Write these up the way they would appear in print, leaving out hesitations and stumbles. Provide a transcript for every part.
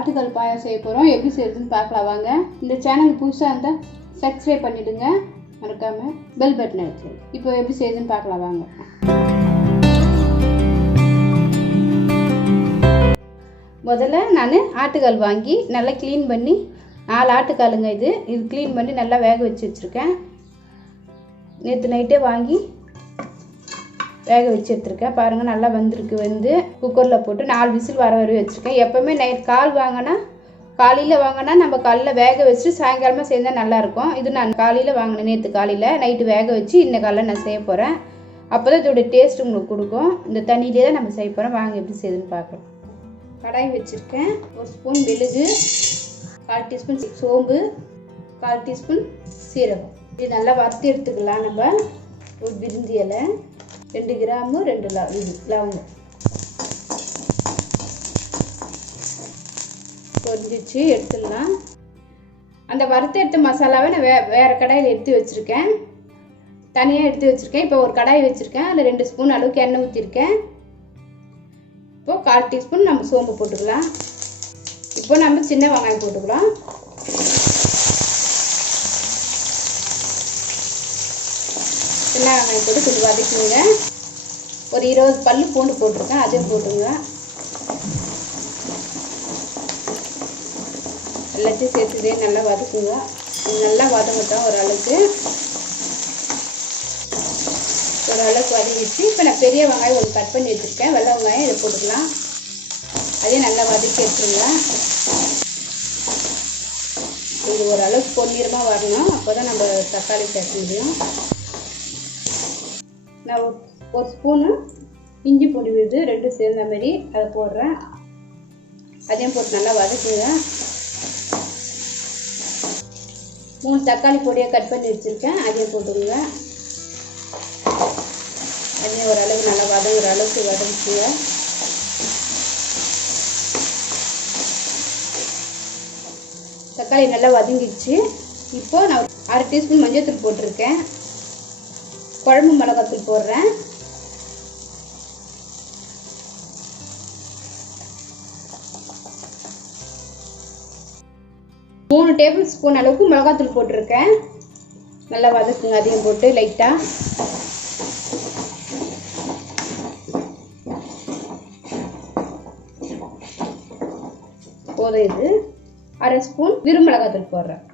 ஆட்டுக்கால் பாயா செய்ய போகிறோம். எப்படி செய்யுதுன்னு பார்க்கலாம் வாங்க. இந்த சேனலுக்கு புதுசாக இருந்தால் சப்ஸ்கிரைப் பண்ணிவிடுங்க, மறக்காமல் பெல் பட்டன் அழுத்து. இப்போ எப்படி செய்யுதுன்னு பார்க்கலாம் வாங்க. முதல்ல நான் ஆட்டுக்கால் வாங்கி நல்லா க்ளீன் பண்ணி 4 ஆட்டுக்காலுங்க இது க்ளீன் பண்ணி நல்லா வேக வச்சு வச்சுருக்கேன். நேற்று நைட்டே வாங்கி வேக வச்சு எடுத்துருக்கேன். பாருங்கள் நல்லா வந்திருக்கு. வந்து குக்கரில் போட்டு 4 விசில் வர வரை வச்சுருக்கேன். எப்போவுமே நைட் காலையில் வாங்கினா நம்ம காலையில் வேக வச்சுட்டு சாயங்காலமாக செய்தால் நல்லாயிருக்கும். இது நான் காலையில் வாங்கினேன், நேற்று காலையில் நைட்டு வேக வச்சு இன்னும் காலையில் நான் செய்ய போகிறேன். அப்போ தான் இதோடைய டேஸ்ட் உங்களுக்கு கொடுக்கும். இந்த தண்ணியிலே தான் நம்ம செய்ய போகிறோம். வாங்க எப்படி செய்யுதுன்னு பார்க்கலாம். கடாய் வச்சுருக்கேன். 1 ஸ்பூன் மெழுகு, 1/4 டீஸ்பூன் சோம்பு, 1/4 டீஸ்பூன் சீரகம். இது நல்லா வறுத்து எடுத்துக்கலாம். நம்ம ஒரு பிரிஞ்சி இலை, 2 கிராமு 2 லவங்கம் பொரிஞ்சிச்சு எடுத்துடலாம். அந்த வறுத்து எடுத்த மசாலாவை நான் வேறு கடாயில் எடுத்து வச்சுருக்கேன், தனியாக எடுத்து வச்சுருக்கேன். இப்போ ஒரு கடாய் வச்சுருக்கேன், அதில் 2 ஸ்பூன் அளவுக்கு எண்ணெய் ஊற்றிருக்கேன். இப்போது 1/4 டீஸ்பூன் நம்ம சோம்பு போட்டுக்கலாம். இப்போ நம்ம சின்ன வெங்காயம் போட்டுக்கலாம். சின்ன வெங்காயம் போட்டு கொஞ்சம் வதக்கிங்க. ஒரு 20 பல்லு பூண்டு போட்டிருக்கேன், அதையும் போட்டுங்க. எல்லாத்தையும் சேர்த்துதே நல்லா வதக்குங்க. நல்லா வதங்கட்டும். ஓரளவுக்கு வதங்கிடுச்சு. இப்போ நான் பெரிய வெங்காயம் ஒரு கட் பண்ணி வச்சுருக்கேன், வெள்ளை வெங்காயம் இதை போட்டுக்கலாம். அதையும் நல்லா வதக்கி எடுத்துருங்க. இது ஓரளவுக்கு பொன்னிறமாக வரணும், அப்போ தான் நம்ம தக்காளி சேர்க்க முடியும். நான் ஒரு ஸ்பூனு இஞ்சி பூண்டு விழுது 2 சேர்ந்த மாதிரி அதை போடுறேன். அதையும் போட்டு நல்லா வதக்குங்க. 3 தக்காளி பொடியாக கட் பண்ணி வச்சுருக்கேன், அதையும் போட்டுருங்க. அதையும் ஓரளவுக்கு நல்லா வதங்குற அளவுக்கு வதக்குங்க. தக்காளி நல்லா வதங்கிடுச்சு. இப்போது நான் 1/2 டீஸ்பூன் மஞ்சள்தூள் போட்டிருக்கேன், குழம்பு மிளகாத்தூள் போடுறேன். மூணு டேபிள் ஸ்பூன் அளவுக்கு மிளகாத்தூள் போட்டிருக்கேன். நல்லா வதக்குங்க. அதையும் போட்டு லைட்டாக போதும். இது 1/2 ஸ்பூன் விருமிளகாத்தூள் போடுறேன்.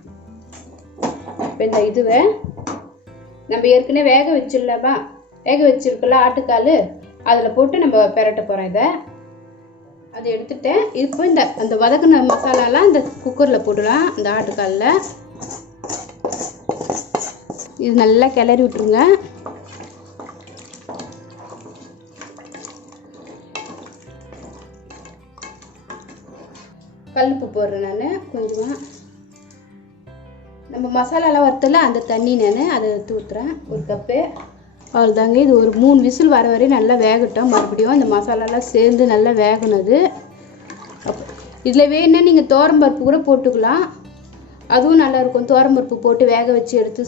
இப்போ இந்த இதுவை நம்ம ஏற்கனவே வேக வச்சிருக்கல ஆட்டுக்கால், அதில் போட்டு நம்ம பெரட்ட போகிறோம். அதை எடுத்துட்டேன். இப்போ அந்த வதக்கின மசாலாலாம் இந்த குக்கரில் போட்டுடலாம். அந்த ஆட்டுக்காலில் இது நல்லா கிளறி விட்டுருங்க. கல்லுப்பு போடுறேன் நான் கொஞ்சமாக. நம்ம மசாலாலாம் வறுத்தல அந்த தண்ணி நான் அதை ஊற்றுறேன், 1 கப்பு. அவ்வளோதாங்க. இது ஒரு 3 விசில் வர வரையும் நல்லா வேகட்டும். மறுபடியும் அந்த மசாலாலாம் சேர்ந்து நல்லா வேகணுது. இதில் வேணுன்னா நீங்கள் துவரம்பருப்பு கூட போட்டுக்கலாம், அதுவும் நல்லாயிருக்கும். துவரம்பருப்பு போட்டு வேக வச்சு எடுத்து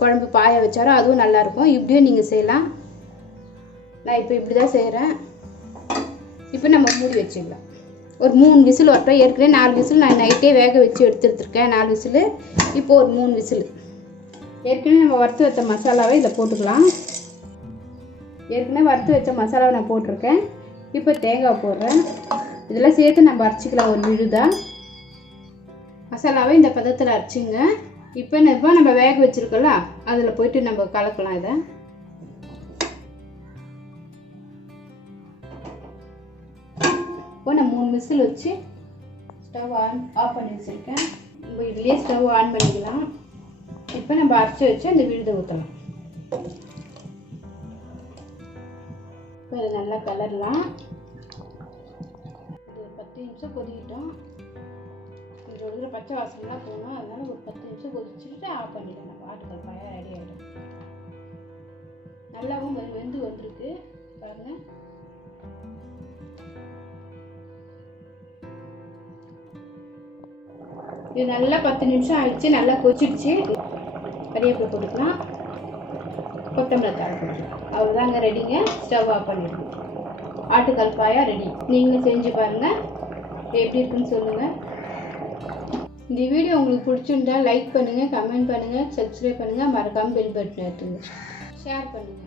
குழம்பு பாய வச்சாலும் அதுவும் நல்லாயிருக்கும். இப்படியும் நீங்கள் செய்யலாம். நான் இப்போ இப்படி தான் செய்கிறேன். இப்போ நம்ம மூடி வச்சிடலாம். ஒரு 3 விசில் வரட்டும். ஏற்கனவே 4 விசில் நான் நைட்டே வேக வச்சு எடுத்துருக்கேன், 4 விசில். இப்போ ஒரு 3 விசில். ஏற்கனவே நம்ம வறுத்து வச்ச மசாலாவை இதில் போட்டுக்கலாம். ஏற்கனவே வறுத்து வச்ச மசாலாவை நான் போட்டிருக்கேன். இப்போ தேங்காய் போடுறேன். இதெல்லாம் சேர்த்து நம்ம அரைச்சிக்கலாம். ஒரு விழுதா மசாலாவை இந்த பதத்தில் அரைச்சிங்க. இப்போ நம்ம வேக வச்சுருக்கோம்ல, அதில் போயிட்டு நம்ம கலக்கலாம். இதை இப்போ நான் 3 விசில் வச்சு ஸ்டவ் ஆஃப் பண்ணி வச்சுருக்கேன். நம்ம இதுலேயே ஸ்டவ் ஆன் பண்ணிக்கலாம். இப்போ நம்ம அரைச்சி வச்சு அந்த விழுதை ஊற்றலாம். இப்போ இதை நல்லா கலரலாம். இது 10 நிமிஷம் கொதிக்கிட்டோம். இதோட பச்சை வாசனைலாம் போகணும். அதனால ஒரு 10 நிமிஷம் கொதிச்சுட்டு ஆஃப் பண்ணிடலாம். நம்ம ஆட்டுக்கால் பாயா ரெடி ஆகிடும். நல்லாவும் வெந்து வந்திருக்கு பாருங்கள். இது நல்லா 10 நிமிஷம் ஆயிடுச்சு. நல்லா கொதிச்சிடுச்சு. கறிவேப்பிலை போட்டுக்கலாம், கொத்தமல்லி தழை போட்டுக்கலாம். அவ்வளோதாங்க, ரெடிங்க. ஸ்டவ் ஆஃப் பண்ணிடுங்க. ஆட்டுக்கால் பாயா ரெடி. நீங்களும் செஞ்சு பாருங்கள். எப்படி இருக்குன்னு சொல்லுங்கள். இந்த வீடியோ உங்களுக்கு பிடிச்சிருந்தா லைக் பண்ணுங்கள், கமெண்ட் பண்ணுங்கள், சப்ஸ்கிரைப் பண்ணுங்கள், மறக்காமல் பெல் பட்டன் எடுத்துங்க, ஷேர் பண்ணுங்கள்.